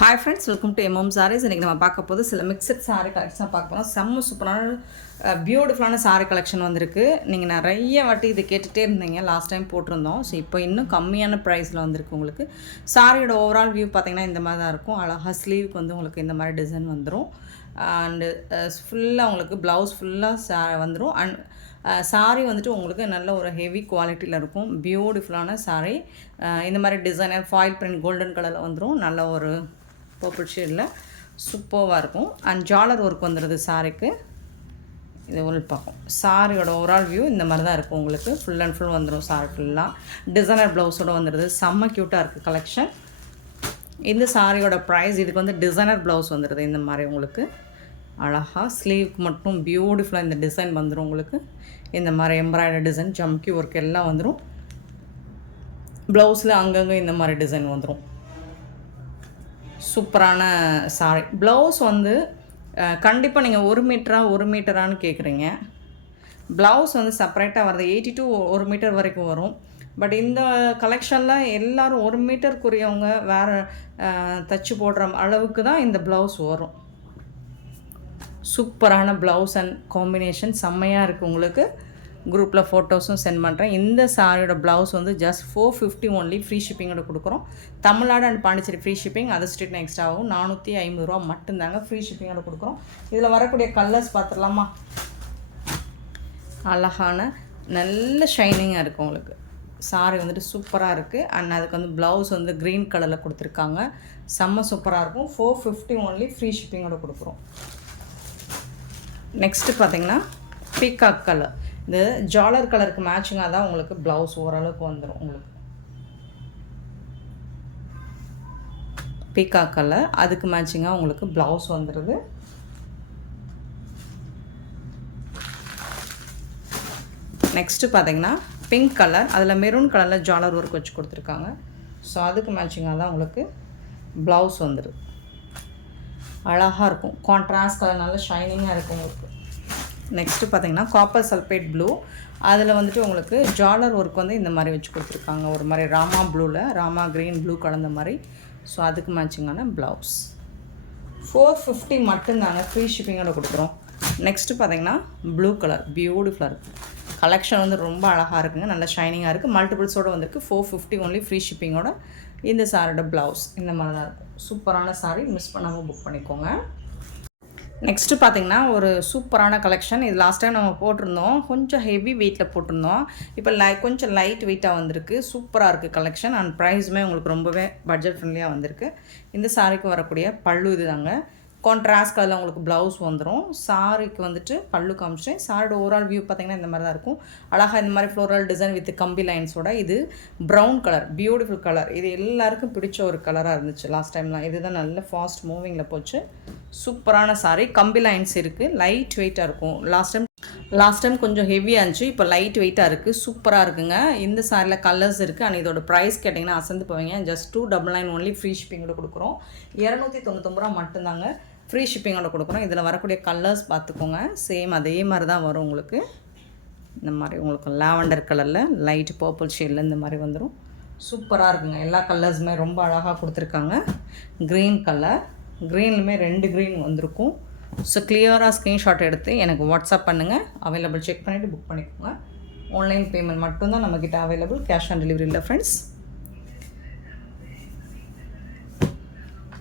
Hi friends, welcome to M M sarees. இன்றைக்கி நம்ம பார்க்க போது சில மிக்சட் சாரீ கலெக்ஷனாக பார்க்க போகிறோம். செம்ம சூப்பரான பியூட்டிஃபுல்லான சாரீ கலெக்ஷன் வந்திருக்கு. நீங்கள் நிறைய வாட்டி இது கேட்டுகிட்டே இருந்தீங்க, லாஸ்ட் டைம் போட்டிருந்தோம். ஸோ இப்போ இன்னும் கம்மியான ப்ரைஸில் வந்திருக்கு உங்களுக்கு. சாரியோட ஓவரால் வியூ பார்த்திங்கன்னா இந்த மாதிரி தான் இருக்கும். அழகாக ஸ்லீவுக்கு வந்து உங்களுக்கு இந்த மாதிரி டிசைன் வந்துடும். அண்டு ஃபுல்லாக உங்களுக்கு ப்ளவுஸ் ஃபுல்லாக வந்துடும். அண்ட் சாரீ வந்துட்டு உங்களுக்கு நல்ல ஒரு ஹெவி குவாலிட்டியில் இருக்கும். பியூட்டிஃபுல்லான சாரீ. இந்த மாதிரி டிசைனர் ஃபாயில் பிரிண்ட் கோல்டன் கலரில் வந்துடும். நல்ல ஒரு பர்பிள் ஷேடில் சூப்பராக இருக்கும். அண்ட் ஜாலர் ஒர்க் வந்துடுது சாரீக்கு. இது உள் பார்க்கும். சாரியோட ஓவரால் வியூ இந்த மாதிரி தான் இருக்கும் உங்களுக்கு. ஃபுல் அண்ட் ஃபுல் வந்துடும். சாரி ஃபுல்லாக டிசைனர் ப்ளவுஸோடு வந்துடுது. செம்ம க்யூட்டாக இருக்குது கலெக்ஷன். இந்த சாரியோட ப்ரைஸ், இதுக்கு வந்து டிசைனர் ப்ளவுஸ் வந்துடுது இந்த மாதிரி உங்களுக்கு. அழகாக ஸ்லீவுக்கு மட்டும் பியூட்டிஃபுல்லாக இந்த டிசைன் வந்துடும் உங்களுக்கு. இந்த மாதிரி எம்ப்ராய்டரி டிசைன், ஜம்கி ஒர்க் எல்லாம் வந்துடும். ப்ளவுஸில் அங்கங்கே இந்த மாதிரி டிசைன் வந்துடும். சூப்பரான சாரி. ப்ளவுஸ் வந்து கண்டிப்பாக நீங்கள் 1 மீட்டரான்னு கேட்குறீங்க. ப்ளவுஸ் வந்து செப்பரேட்டாக வருது. 80 to 1 மீட்டர் வரைக்கும் வரும். பட் இந்த கலெக்ஷனில் எல்லோரும் 1 மீட்டருக்குரியவங்க வேறு தச்சு போடுற அளவுக்கு தான் இந்த ப்ளவுஸ் வரும். சூப்பரான ப்ளவுஸ் அண்ட் காம்பினேஷன் செம்மையாக இருக்குது உங்களுக்கு. குரூப்பில் ஃபோட்டோஸும் சென்ட் பண்ணுறேன். இந்த சாரியோட ப்ளவுஸ் வந்து ஜஸ்ட் 450 ஒன்லி. ஃப்ரீ ஷிப்பிங்கோட கொடுக்குறோம். Tamil Nadu and Pondicherry free shipping, அது ஸ்ட்ரீட் எக்ஸ்ட்ரா ஆகும். 450 ரூபா மட்டும்தாங்க ஃப்ரீ ஷிப்பிங்கோட கொடுக்குறோம். இதில் வரக்கூடிய கலர்ஸ் பார்த்துடலாமா? அழகான நல்ல ஷைனிங்காக இருக்குது உங்களுக்கு. சாரி வந்துட்டு சூப்பராக இருக்குது. அண்ட் அதுக்கு வந்து ப்ளவுஸ் வந்து க்ரீன் கலரில் கொடுத்துருக்காங்க. செம்ம சூப்பராக இருக்கும். 450 ஒன்லி ஃப்ரீ ஷிப்பிங்கோட கொடுக்குறோம். நெக்ஸ்ட்டு பார்த்திங்கன்னா பீகாக் கலர். இந்த ஜாலர் கலருக்கு மேட்சிங்காக தான் உங்களுக்கு ப்ளவுஸ் ஓரளவுக்கு வந்துடும் உங்களுக்கு. பீகாக் கலர், அதுக்கு மேட்சிங்காக உங்களுக்கு ப்ளவுஸ் வந்துடுது. நெக்ஸ்ட்டு பார்த்திங்கன்னா பிங்க் கலர், அதில் மெரூன் கலரில் ஜாலர் ஒர்க் வச்சு கொடுத்துருக்காங்க. ஸோ அதுக்கு மேட்சிங்காக தான் உங்களுக்கு ப்ளவுஸ் வந்துடுது. அழகாக இருக்கும். கான்ட்ராஸ்ட் கலர் நல்ல ஷைனிங்காக இருக்கும் உங்களுக்கு. நெக்ஸ்ட்டு பார்த்திங்கன்னா காப்பர் சல்ஃபேட் ப்ளூ, அதில் வந்துட்டு உங்களுக்கு ஜாலர் ஒர்க் வந்து இந்த மாதிரி வச்சு கொடுத்துருக்காங்க. ஒரு மாதிரி ராமா ப்ளூவில் ராமா க்ரீன் ப்ளூ கலந்த மாதிரி. ஸோ அதுக்கு மேட்சிங்கான ப்ளவுஸ். 450 மட்டும்தாங்க ஃப்ரீ ஷிப்பிங்கோட கொடுக்குறோம். நெக்ஸ்ட்டு பார்த்திங்கன்னா ப்ளூ கலர் பியூட்டிஃபுல்லாக இருக்குது. கலெக்ஷன் வந்து ரொம்ப அழகாக இருக்குங்க. நல்ல ஷைனிங்காக இருக்குது. மல்டிபிள்ஸோடு வந்திருக்கு. 450 ஒன்லி ஃப்ரீ ஷிப்பிங்கோட. இந்த சாரியோட ப்ளவுஸ் இந்த மாதிரி தான் இருக்கும். சூப்பரான சாரி, மிஸ் பண்ணாமல் புக் பண்ணிக்கோங்க. நெக்ஸ்ட்டு பார்த்திங்கன்னா ஒரு சூப்பரான கலெக்ஷன். இது லாஸ்ட் டைம் நம்ம போட்டிருந்தோம். கொஞ்சம் ஹெவி வெயிட்டில் போட்டிருந்தோம். இப்போ கொஞ்சம் லைட் வெயிட்டாக வந்திருக்கு. சூப்பராக இருக்குது கலெக்ஷன். அண்ட் ப்ரைஸுமே உங்களுக்கு ரொம்பவே பட்ஜெட் ஃப்ரெண்ட்லியாக வந்திருக்கு. இந்த சாரிக்கு வரக்கூடிய பல்லு இது தாங்க. கான்ட்ராஸ்ட் கலரில் உங்களுக்கு ப்ளவுஸ் வந்துடும். சாரிக்கு வந்துட்டு பல்லு காமிச்சிட்டேன். சாரியோட ஓவரால் வியூ பார்த்திங்கன்னா இந்த மாதிரி தான் இருக்கும். அழகாக இந்த மாதிரி ஃப்ளோரல் டிசைன் வித் கம்பி லைன்ஸோட. இது ப்ரௌன் கலர், பியூட்டிஃபுல் கலர். இது எல்லாருக்கும் பிடிச்ச ஒரு கலராக இருந்துச்சு லாஸ்ட் டைம்லாம். இதுதான் நல்ல ஃபாஸ்ட் மூவிங்கில் போச்சு. சூப்பரான சாரி. கம்பி லைன்ஸ் இருக்குது. லைட் வெயிட்டாக இருக்கும். லாஸ்ட் டைம் கொஞ்சம் ஹெவியாக இருந்துச்சு. இப்போ லைட் வெயிட்டாக இருக்குது. சூப்பராக இருக்குங்க. இந்த சாரியில் கலர்ஸ் இருக்குது. அண்ட் இதோட ப்ரைஸ் கேட்டிங்கன்னா அசந்து போவீங்க. ஜஸ்ட் 299 ஒன்லி ஃப்ரீ ஷிப்பிங்கோட கொடுக்குறோம். 299 ரூபா மட்டும்தாங்க ஃப்ரீ ஷிப்பிங்கோட கொடுக்குறோம். இதில் வரக்கூடிய கலர்ஸ் பார்த்துக்கோங்க. சேம் அதே மாதிரி தான் வரும் உங்களுக்கு. இந்த மாதிரி உங்களுக்கு லாவெண்டர் கலரில் லைட் பர்பிள் ஷேடில் இந்த மாதிரி வந்துடும். சூப்பராக இருக்குங்க. எல்லா கலர்ஸுமே ரொம்ப அழகாக கொடுத்துருக்காங்க. க்ரீன் கலர், க்ரீன்லுமே 2 க்ரீன் வந்திருக்கும். ஸோ கிளியராக ஸ்க்ரீன்ஷாட் எடுத்து எனக்கு வாட்ஸ்அப் பண்ணுங்கள். அவைலபிள் செக் பண்ணிவிட்டு புக் பண்ணிக்கோங்க. ஆன்லைன் பேமெண்ட் மட்டும்தான் நம்மக்கிட்ட அவைலபிள். கேஷ் ஆன் டெலிவரி இல்லை ஃப்ரெண்ட்ஸ்.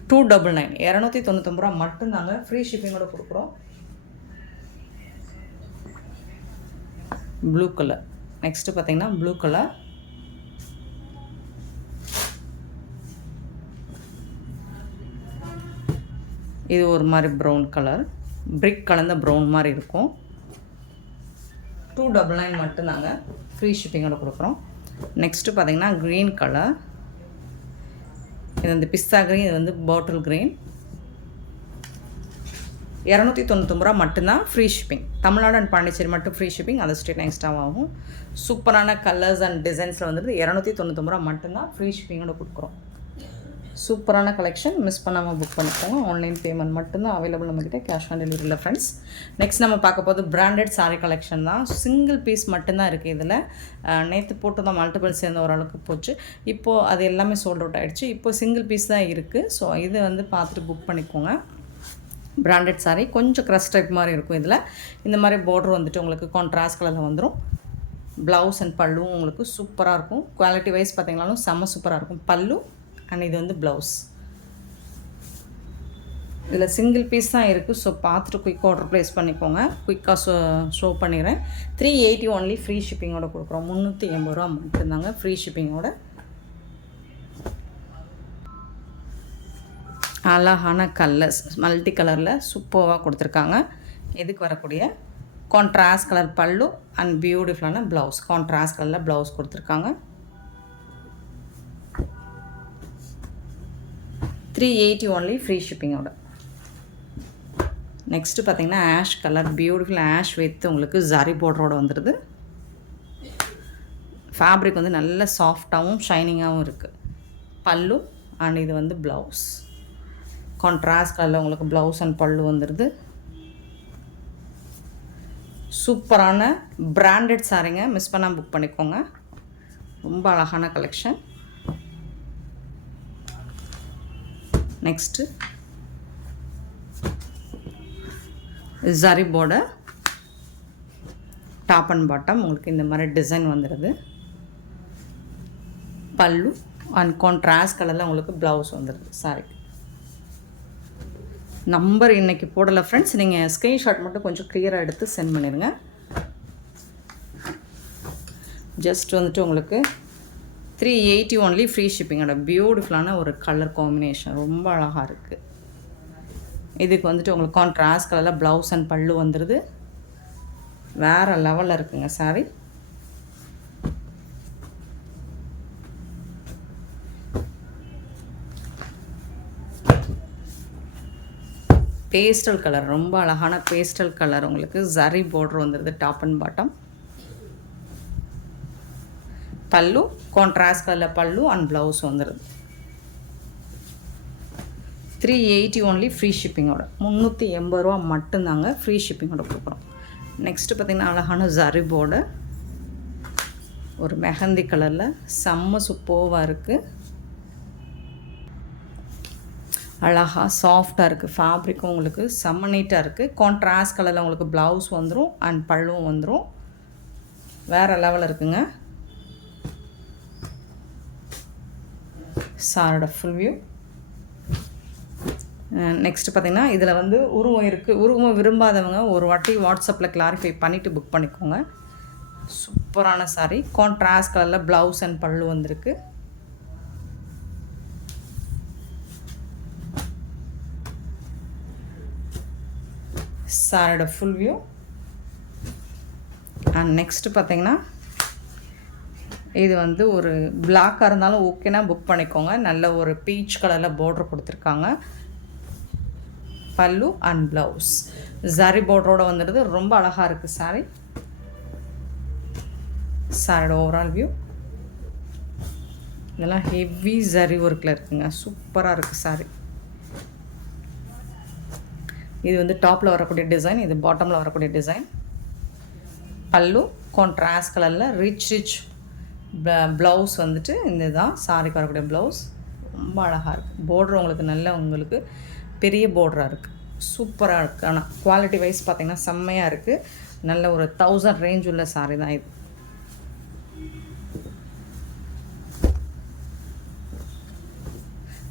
299 299 ரூபா மட்டும்தாங்க ஃப்ரீ ஷிப்பிங்கோட கொடுக்குறோம். Blue colour. நெக்ஸ்ட்டு பார்த்திங்கன்னா ப்ளூ கலர். இது ஒரு மாதிரி ப்ரௌன் கலர், பிரிக் கலந்த ப்ரௌன் மாதிரி இருக்கும். 299 மட்டும்தாங்க ஃப்ரீ ஷிப்பிங்கோட கொடுக்குறோம். நெக்ஸ்ட்டு பார்த்திங்கன்னா க்ரீன் கலர். இது வந்து பிஸ்தா க்ரீன், இது வந்து பாட்டில் க்ரீன். 299 ரூபா மட்டும்தான் free shipping. Tamil Nadu and Pondicherry மட்டும் ஃப்ரீ ஷிப்பிங், அது ஸ்ட்ரீட் எக்ஸ்ட்ராவாகும். சூப்பரான கலர்ஸ் அண்ட் டிசைன்ஸில் வந்துட்டு 299 ரூபா மட்டும்தான் ஃப்ரீ ஷிப்பிங்கோட கொடுக்குறோம். சூப்பரான கலெக்ஷன், மிஸ் பண்ணாமல் புக் பண்ணிக்கோங்க. ஆன்லைன் பேமெண்ட் மட்டும்தான் அவைலபிள் நம்மக்கிட்ட, கேஷ் ஆன் டெலிவரி இல்லை ஃப்ரெண்ட்ஸ். நெக்ஸ்ட் நம்ம பார்க்க போது பிராண்டட் சாரீ கலெக்ஷன் தான். சிங்கிள் பீஸ் மட்டும்தான் இருக்குது இதில். நேற்று போட்டு தான் மல்டிபிள் சேர்ந்த ஓரளவுக்கு போச்சு. இப்போது அது எல்லாமே சோல்ட் அவுட் ஆகிடுச்சு. இப்போது சிங்கிள் பீஸ் தான் இருக்குது. ஸோ இது வந்து பார்த்துட்டு புக் பண்ணிக்கோங்க. பிராண்டட் சாரீ கொஞ்சம் க்ரஷ் டைப் மாதிரி இருக்கும். இதில் இந்த மாதிரி பார்டர் வந்துட்டு உங்களுக்கு கான்ட்ராஸ்ட் கலரில் வந்துடும். ப்ளவுஸ் அண்ட் பல்லுவும் உங்களுக்கு சூப்பராக இருக்கும். குவாலிட்டி வைஸ் பார்த்தீங்கன்னாலும் செம்ம சூப்பராக இருக்கும் பல்லு. அண்ட் இது வந்து ப்ளவுஸ். இதில் சிங்கிள் பீஸ் தான் இருக்குது. ஸோ பார்த்துட்டு குயிக்காக ஆர்டர் ப்ளேஸ் பண்ணிக்கோங்க. குயிக்காக ஷோ பண்ணிடுறேன். 380 ஒன்லி ஃப்ரீ ஷிப்பிங்கோட கொடுக்குறோம். 380 ரூபா மட்டும்தாங்க ஃப்ரீ ஷிப்பிங்கோட. அழகான கலர்ஸ், மல்டி கலரில் சூப்பராக கொடுத்துருக்காங்க. இதுக்கு வரக்கூடிய கான்ட்ராஸ்ட் கலர் பல்லு அண்ட் பியூட்டிஃபுல்லான ப்ளவுஸ். கான்ட்ராஸ்ட் கலரில் ப்ளவுஸ் கொடுத்துருக்காங்க. 380 ஒன்லி ஃப்ரீ ஷிப்பிங்கோட. நெக்ஸ்ட்டு பார்த்தீங்கன்னா ash colour, beautiful ash with உங்களுக்கு ஜரி பார்டரோடு வந்துடுது. ஃபேப்ரிக் வந்து நல்ல சாஃப்டாகவும் ஷைனிங்காகவும் இருக்குது. பல்லு அண்ட் இது வந்து ப்ளவுஸ். கான்ட்ராஸ்ட் கலரில் உங்களுக்கு ப்ளவுஸ் அண்ட் பல்லு வந்துடுது. சூப்பரான பிராண்டட் சாரீங்க, மிஸ் பண்ணாமல் புக் பண்ணிக்கோங்க. ரொம்ப அழகான collection. Next zari border, top and bottom உங்களுக்கு இந்த மாதிரி டிசைன் வந்துடுது. பல்லு அண்ட் கான்ட்ராஸ்ட் கலரில் உங்களுக்கு ப்ளவுஸ் வந்துடுது சாரி. நம்பர் இன்றைக்கி போடலை ஃப்ரெண்ட்ஸ். நீங்கள் ஸ்க்ரீன்ஷாட் மட்டும் கொஞ்சம் க்ளியராக எடுத்து சென்ட் பண்ணிடுங்க. ஜஸ்ட் வந்துட்டு உங்களுக்கு 380 ஒன்லி ஃப்ரீ ஷிப்பிங்கோட. பியூட்டிஃபுல்லான ஒரு கலர் காம்பினேஷன், ரொம்ப அழகாக இருக்குது. இதுக்கு வந்துட்டு உங்களுக்கு கான்ட்ராஸ்ட் கலரில் ப்ளவுஸ் அண்ட் பல்லு வந்துடுது. வேறு லெவலில் இருக்குங்க சாரி. பேஸ்டல் கலர், ரொம்ப அழகான பேஸ்டல் கலர். உங்களுக்கு ஜரி பார்டர் வந்துடுது டாப் அண்ட் பாட்டம். பல்லு கான்ட்ராஸ்ட் கலரில் பல்லு அண்ட் ப்ளவுஸ் வந்துடுது. 380 ஒன்லி ஃப்ரீ ஷிப்பிங்கோட. 380 ரூபா மட்டும்தாங்க ஃப்ரீ ஷிப்பிங்கோட கொடுக்குறோம். நெக்ஸ்ட்டு பார்த்திங்கன்னா அழகான ஜரி பார்டர், ஒரு மெஹந்தி கலரில் செம்ம சூப்பராக இருக்குது. அழகாக சாஃப்டாக இருக்குது. ஃபேப்ரிக்கும் உங்களுக்கு செம்ம நீட்டாக இருக்குது. கான்ட்ராஸ்ட் கலரில் உங்களுக்கு ப்ளவுஸ் வந்துடும் அண்ட் பல்லுவும் வந்துடும். வேறு லெவலில் இருக்குங்க. சாரோட ஃபுல் வியூ. நெக்ஸ்ட்டு பார்த்திங்கன்னா இதில் வந்து உருவம் இருக்குது. உருவம் விரும்பாதவங்க ஒரு வாட்டி வாட்ஸ்அப்பில் கிளாரிஃபை பண்ணிவிட்டு புக் பண்ணிக்கோங்க. சூப்பரான சாரீ. கான்ட்ராஸ்ட் கலரில் ப்ளவுஸ் அண்ட் பல்லு வந்திருக்கு. சாரோட ஃபுல் வியூ. அண்ட் நெக்ஸ்ட்டு பார்த்திங்கன்னா இது வந்து ஒரு பிளாக்காக இருந்தாலும் ஓகேனா புக் பண்ணிக்கோங்க. நல்ல ஒரு பீச் கலரில் பார்டர் கொடுத்துருக்காங்க. பல்லு அண்ட் ப்ளவுஸ் ஜரி பார்டரோடு வந்துடுது. ரொம்ப அழகாக இருக்குது சாரி. சாரோட ஓவரால் வியூ. இதெல்லாம் ஹெவி ஜரி ஒர்க்கில் இருக்குங்க. சூப்பராக இருக்குது சாரி. இது வந்து டாப்பில் வரக்கூடிய டிசைன், இது பாட்டமில் வரக்கூடிய டிசைன். பல்லு கான்ட்ராஸ்ட் கலரில் ரிச் ப்ளவுஸ் வந்துட்டு இந்த தான் சாரிக்கு வரக்கூடிய ப்ளவுஸ். ரொம்ப அழகாக இருக்குது. பார்டர் உங்களுக்கு நல்ல உங்களுக்கு பெரிய பார்டராக இருக்குது. சூப்பராக இருக்குது. ஆனால் குவாலிட்டி வைஸ் பார்த்திங்கன்னா செம்மையாக இருக்குது. நல்ல ஒரு 1000 ரேஞ்ச் உள்ள சாரி தான் இது.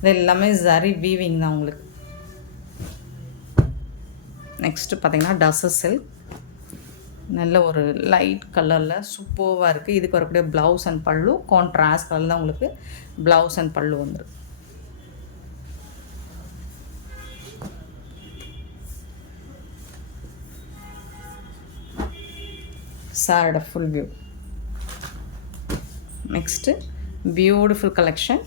இது எல்லாமே ஜரி வீவிங் தான் உங்களுக்கு. நெக்ஸ்ட்டு பார்த்திங்கன்னா டசர் சில்க், நல்ல ஒரு லைட் கலரில் சூப்பராக இருக்குது. இதுக்கு வரக்கூடிய ப்ளவுஸ் அண்ட் பல்லு கான்ட்ராஸ்ட் கலரில் தான் உங்களுக்கு ப்ளவுஸ் அண்ட் பல்லு வந்துடும். சாரோட full view. Next beautiful collection,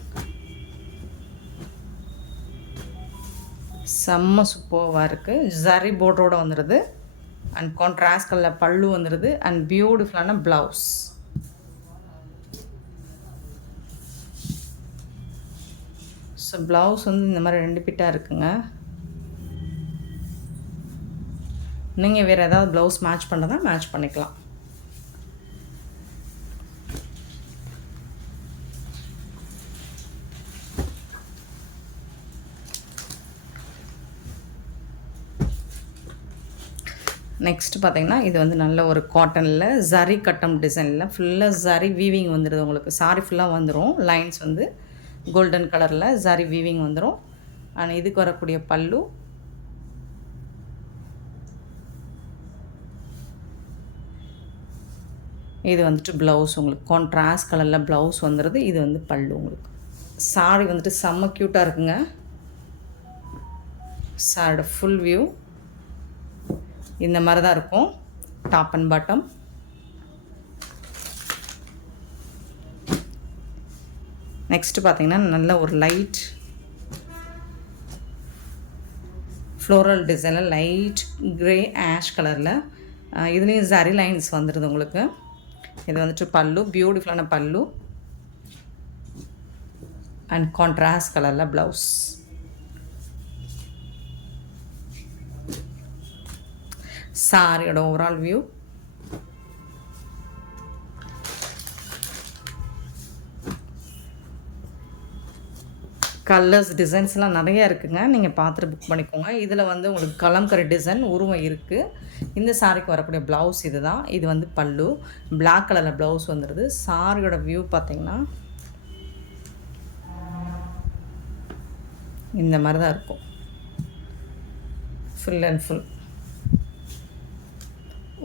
செம்ம சூப்பராக இருக்குது. ஜரி பார்டரோடு வந்துடுது அண்ட் கான்ட்ராஸ்ட் கலரில் பல்லு வந்துடுது அண்ட் பியூட்டிஃபுல்லான ப்ளவுஸ். ஸோ ப்ளவுஸ் வந்து இந்த மாதிரி 2 பிட்டாக இருக்குங்க. நீங்கள் வேறு ஏதாவது ப்ளவுஸ் மேட்ச் பண்ணுறதா மேட்ச் பண்ணிக்கலாம். நெக்ஸ்ட்டு பார்த்திங்கன்னா இது வந்து நல்ல ஒரு காட்டனில் ஜரி கட்டம் டிசைனில் ஃபுல்லாக ஜரி வீவிங் வந்துடுது உங்களுக்கு. சாரி ஃபுல்லாக வந்துடும். லைன்ஸ் வந்து கோல்டன் கலரில் ஜரி வீவிங் வந்துடும். அண்ட் இதுக்கு வரக்கூடிய பல்லு, இது வந்துட்டு ப்ளவுஸ் உங்களுக்கு கான்ட்ராஸ்ட் கலரில் ப்ளவுஸ் வந்துடுது. இது வந்து பல்லு உங்களுக்கு. சாரி வந்துட்டு செம்ம க்யூட்டாக இருக்குங்க. சாரியோட ஃபுல் வியூ இந்த மாதிரி தான் இருக்கும். Top and bottom. நெக்ஸ்ட்டு பார்த்திங்கன்னா நல்ல ஒரு லைட் ஃப்ளோரல் டிசைனில் லைட் க்ரே ஆஷ் கலரில் இதுலேயும் ஜரி லைன்ஸ் வந்துடுது உங்களுக்கு. இது வந்துட்டு பல்லு, பியூட்டிஃபுல்லான பல்லு அண்ட் கான்ட்ராஸ்ட் கலரில் ப்ளவுஸ். சாரியோட ஓவரால் வியூ. கலர்ஸ் டிசைன்ஸ்லாம் நிறையா இருக்குங்க. நீங்கள் பார்த்துட்டு புக் பண்ணிக்கோங்க. இதில் வந்து உங்களுக்கு கலம்கரி டிசைன் உருவம் இருக்குது. இந்த சாரிக்கு வரக்கூடிய ப்ளவுஸ் இது தான். இது வந்து பல்லு, பிளாக் கலரில் ப்ளவுஸ் வந்துடுது. சாரியோட வியூ பார்த்திங்கன்னா இந்த மாதிரி தான் இருக்கும். ஃபுல் அண்ட் ஃபுல்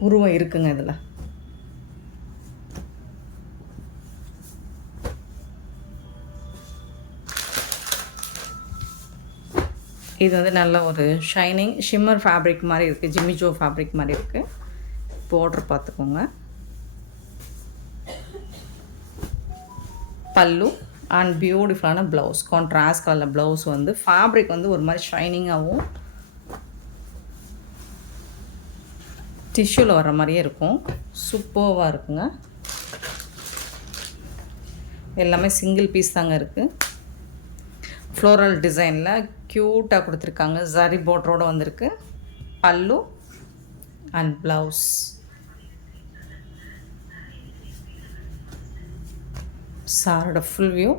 உருவம் இருக்குங்க இதில். இது வந்து நல்ல ஒரு ஷைனிங் ஷிம்மர் ஃபேப்ரிக் மாதிரி இருக்குது. ஜிமிஜோ ஃபேப்ரிக் மாதிரி இருக்குது. பார்டர் பார்த்துக்கோங்க. பல்லு அண்ட் பியூட்டிஃபுல்லான ப்ளவுஸ். கான்ட்ராஸ்ட் கலரில் ப்ளவுஸ் வந்து ஃபேப்ரிக் வந்து ஒரு மாதிரி ஷைனிங்காகவும் டிஷ்யூவில் வர மாதிரியே இருக்கும். சூப்பர்வாக இருக்குங்க. எல்லாமே சிங்கிள் பீஸ் தாங்க இருக்குது. ஃப்ளோரல் டிசைனில் க்யூட்டாக கொடுத்துருக்காங்க. ஜரி பார்டரோடு வந்திருக்கு. பல்லு அண்ட் ப்ளவுஸ். சாரோட ஃபுல் வியூ.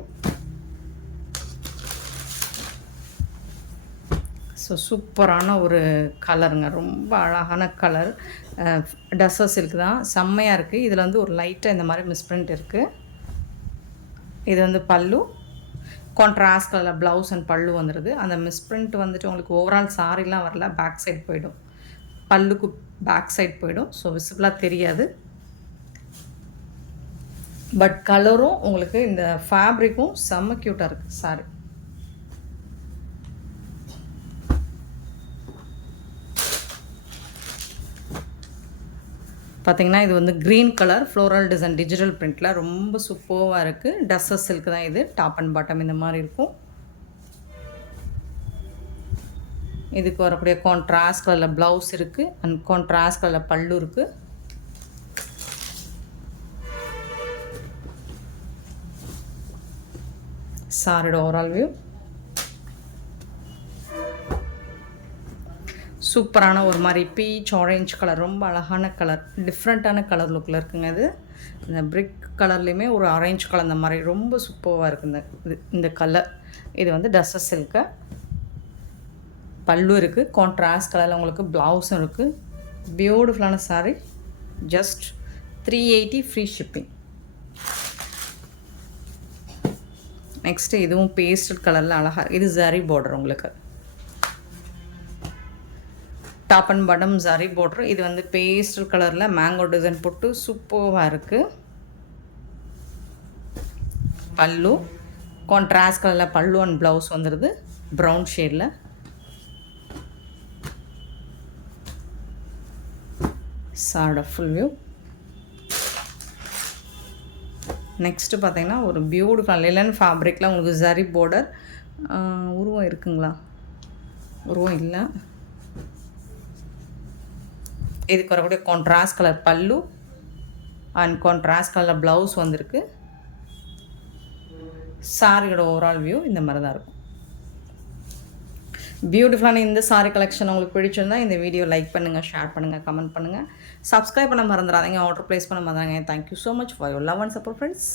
ஸோ சூப்பரான ஒரு கலருங்க. ரொம்ப அழகான கலர். டஸ்ஸர் சில்க் தான். செம்மையாக இருக்குது. இதில் வந்து ஒரு லைட்டாக இந்த மாதிரி மிஸ்பிரிண்ட் இருக்குது. இது வந்து பல்லு, கான்ட்ராஸ்ட் கலரில் ப்ளவுஸ் அண்ட் பல்லு வந்துடுது. அந்த மிஸ்பிரிண்ட் வந்துட்டு உங்களுக்கு ஓவரால் சாரிலாம் வரல, பேக் சைட் போயிடும். பல்லுக்கு பேக் சைட் போயிடும். ஸோ விசிபிளாக தெரியாது. பட் கலரும் உங்களுக்கு இந்த ஃபேப்ரிக்கும் செம்ம க்யூட்டாக இருக்குது சாரி. பார்த்திங்கன்னா இது வந்து green colour floral design digital பிரிண்டில் ரொம்ப சூப்பராக இருக்குது. டஸ்ஸர் சில்க் தான் இது. டாப் அண்ட் பாட்டம் இந்த மாதிரி இருக்கும். இதுக்கு வரக்கூடிய கான்ட்ராஸ்ட் கலரில் ப்ளவுஸ் இருக்குது அண்ட் கான்ட்ராஸ்ட் கலரில் பல்லு இருக்குது. சாரியோட ஓவரால் வியூ. சூப்பரான ஒரு மாதிரி பீச் ஆரஞ்சு கலர். ரொம்ப அழகான கலர். டிஃப்ரெண்ட்டான கலர் லுக்கில் இருக்குங்க. இது இந்த பிரிக் கலர்லேயுமே ஒரு ஆரஞ்சு கலர் இந்த மாதிரி ரொம்ப சூப்பராக இருக்குது இந்த கலர். இது வந்து டஸ்ஸர் சில்க்கு. பல்லு இருக்குது. கான்ட்ராஸ்ட் கலரில் உங்களுக்கு ப்ளவுஸும் இருக்குது. பியூட்டிஃபுல்லான sorry. Just 380 free shipping. Next இதுவும் பேஸ்டல் கலரில் அழகாக. இது ஜரி பார்டர் உங்களுக்கு. Top and bottom zari border. இது வந்து பேஸ்டல் கலரில் மேங்கோ டிசைன் போட்டு சூப்பராக இருக்குது. பல்லு கான்ட்ராஸ்ட் கலரில் பல்லு அண்ட் ப்ளவுஸ் வந்துடுது ப்ரௌன் ஷேடில். சாரோட ஃபுல் வியூ. நெக்ஸ்ட்டு பார்த்தீங்கன்னா ஒரு பியூட்டிஃபுல் லிலன் ஃபேப்ரிக்கில் உங்களுக்கு ஜரி பார்டர். உருவம் இருக்குங்களா? உருவம் இல்லை. இதுக்கு வரக்கூடிய கான்ட்ராஸ்ட் கலர் பல்லு அண்ட் கான்ட்ராஸ்ட் கலர் ப்ளவுஸ் வந்திருக்கு. சாரியோட ஓவரால் வியூ இந்த மாதிரி தான் இருக்கும். பியூட்டிஃபுல்லான இந்த சாரி கலெக்ஷன் உங்களுக்கு பிடிச்சிருந்தா இந்த வீடியோ லைக் பண்ணுங்கள், ஷேர் பண்ணுங்கள், கமெண்ட் பண்ணுங்கள். சப்ஸ்கிரைப் பண்ண மறந்துடாதீங்க, ஆர்டர் ப்ளேஸ் பண்ண மறந்துடாதீங்க. Thank you so much for your love and support friends.